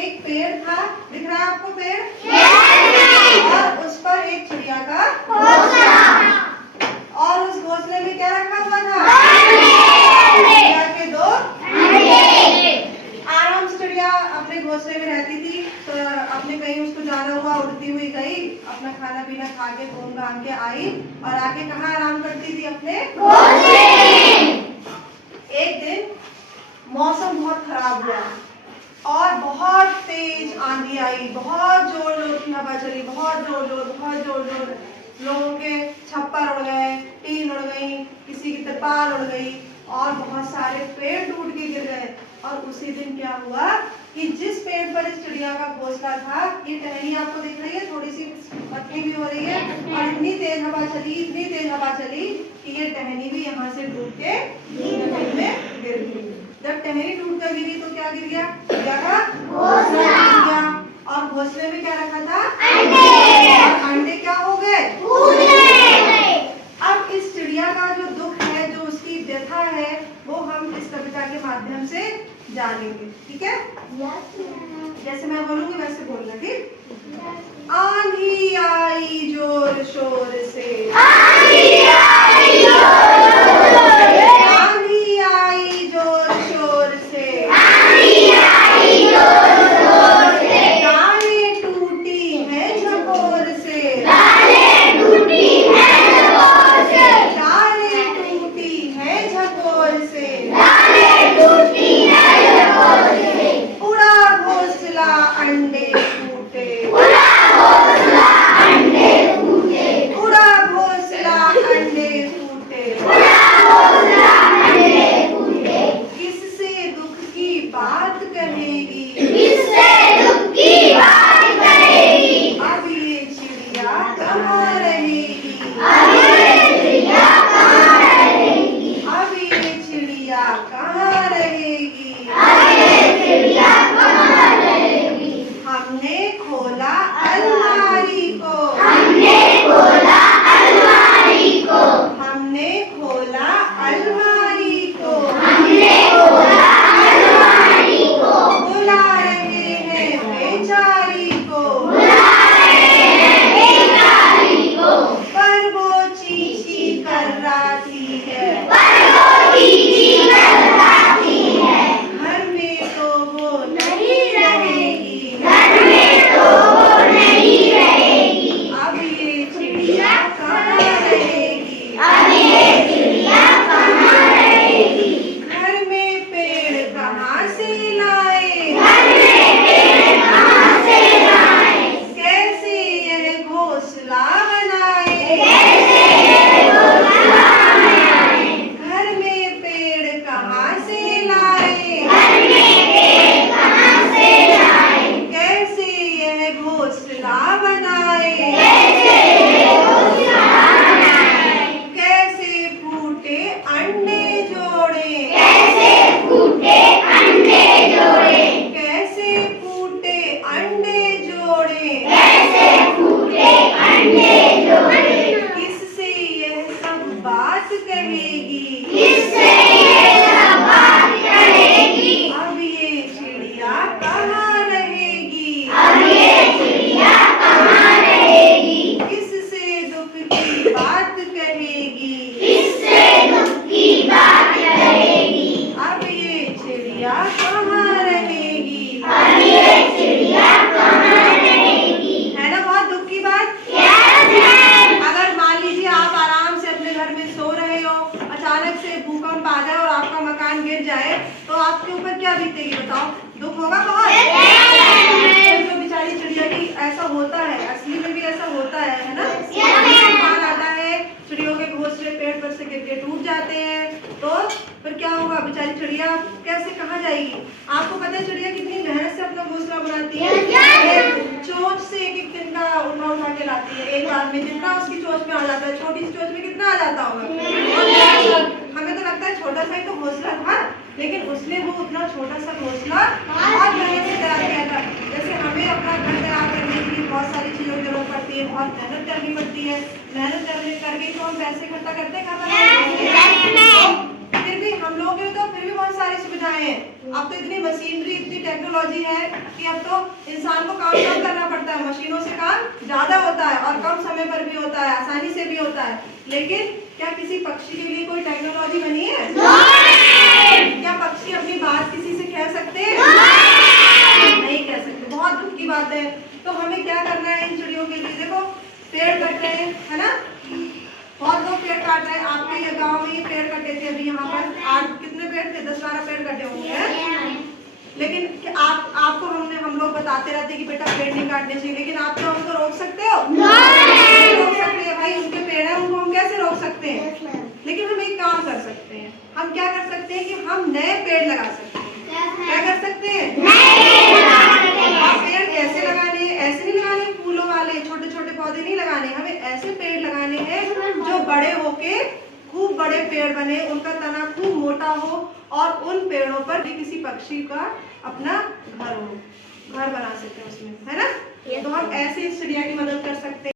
एक पेड़ था, दिख रहा है आपको पेड़? और उस पर एक चिड़िया का घोंसला, और उस घोंसले में क्या रखा हुआ था? चिड़िया के 2 अंडे। आराम से चिड़िया अपने घोंसले में रहती थी, तो अपने कहीं उसको जाना हुआ, उड़ती हुई गई, अपना खाना पीना खा के घूम घाम के आई और आके कहाँ आराम करती थी? अपने घोंसले में। एक दिन मौसम बहुत खराब हुआ और बहुत तेज आंधी आई, बहुत जोर की हवा चली, बहुत जोर। लोगों के छप्पर उड़ गए, टीन उड़ गई, किसी की तिरपाल उड़ गई और बहुत सारे पेड़ टूट के गिर गए। और उसी दिन क्या हुआ कि जिस पेड़ पर इस चिड़िया का घोंसला था, ये टहनी आपको दिख रही है, थोड़ी सी पतली भी हो रही है, और इतनी तेज हवा चली कि ये टहनी भी यहाँ से टूट के जमीन में गिर गई। जब टहनी टूट कर गिरी तो क्या गिर गया? चिड़िया का घोंसला गिर गया। और घोंसले में क्या रखा था? अंडे। और अंडे क्या हो गए? फूट गए। अब इस चिड़िया का जो दुख है, जो उसकी व्यथा है, वो हम इस कविता के माध्यम से जानेंगे, ठीक है? जैसे मैं बोलूंगी वैसे बोलना, ठीक? आंधी आई जोर शोर से, आंधी आई जोर शोर से, डालें टूटी हैं झकोर से, डालें टूटी हैं झकोर से, उड़ा घोंसला अंडे फूटे, उड़ा घोंसला अंडे फूटे, किससे दुख की बात कहेगी, अब ये चिड़िया कहाँ रहेगी, अब ये चिड़िया कहाँ रहेगी। हमने खोला अलमारी को, बुला रहे हैं बेचारी को, पर वो चींची कर रही है, घर में तो वो नहीं रहेगी, अब ये चिड़िया कहाँ रहेगी, घर में पेड़ कहाँ से लाए, कैसे यह घोंसला बनाए, घर में पेड़ कहाँ से लाए, कैसे यह घोंसला बनाए, कैसे फूटे अंडे जोड़े, कैसे फूटे अंडे जोड़े, किससे यह सब बात कहेगी, अब ये चिड़िया कहाँ रहेगी, किससे दुख की बात कहेगी, अब ये चिड़िया कहाँ रहेगी। है ना बहुत दुख की बात? अगर मान लीजिए आप आराम से अपने घर में सो रहे हो, अचानक से भूकंप आ जाए और आपका मकान गिर जाए, तो आपके ऊपर क्या बीतेगी बताओ? दुख होगा बहुत? तो बेचारी चिड़िया की ऐसा होता है, असली में भी ऐसा होता है ना? तूफान आता है, चिड़ियों के घोंसले पेड़ पर से गिर के टूट जाते हैं, तो फिर क्या होगा? बेचारी चिड़िया कैसे कहाँ जाएगी? आपको पता है चिड़िया कितनी मेहनत से अपना घोंसला बनाती है, चोंच से एक तिनका उठा के लाती है, एक बार में जितना उसकी चोंच में आ जाता है, छोटी सी चोंच में कितना आ जाता होगा? हमें तो लगता है छोटा सा ही तो घोंसला था, लेकिन उसने वो उतना छोटा सा घोंसला बहुत मेहनत से तैयार किया था। जैसे हमें अपना घर तैयार करने के लिए बहुत सारी चीजों की जरूरत पड़ती है, बहुत मेहनत करनी पड़ती है, मेहनत करके तो हम पैसे इकट्ठा करते हैं, फिर भी हम लोग के तो फिर भी बहुत सारी सुविधाएं हैं, अब तो इतनी मशीनरी, इतनी टेक्नोलॉजी है कि अब तो इंसान को काम कम करना पड़ता है, मशीनों से काम ज्यादा होता है और कम समय पर भी होता है, आसानी से भी होता है। लेकिन क्या किसी पक्षी के लिए कोई टेक्नोलॉजी बनी है? क्या पक्षी अपनी बात किसी से कह सकते हैं? नहीं कह सकते। बहुत दुख की बात है। तो हमें क्या करना है इन चिड़ियों के लिए? देखो पेड़ कट रहे हैं, है ना, बहुत लोग पेड़ काट रहे हैं। आपके ये गांव में ये पेड़ कटे थे अभी यहाँ पर, आज कितने पेड़ थे? 10-12 पेड़ कटे होंगे। लेकिन आपको हम लोग बताते रहते हैं कि बेटा पेड़ नहीं काटने चाहिए, लेकिन आप तो हमको रोक सकते हो? नहीं रोक सकते भाई, उनके पेड़ है, उनको हम कैसे रोक सकते हैं? लेकिन हम एक काम कर सकते हैं। हम क्या कर सकते हैं कि हम नए पेड़ लगा सकते हैं। क्या कर सकते हैं? पेड़ कैसे लगाने हैं? ऐसे नहीं लगाने फूलों वाले छोटे छोटे पौधे नहीं लगाने, हमें ऐसे पेड़ लगाने हैं जो बड़े होके खूब बड़े पेड़ बने, उनका तना खूब मोटा हो और उन पेड़ों पर भी किसी पक्षी का अपना घर हो, घर बना सके उसमें, है ना। तो हम ऐसे इस चिड़िया की मदद कर सकते हैं।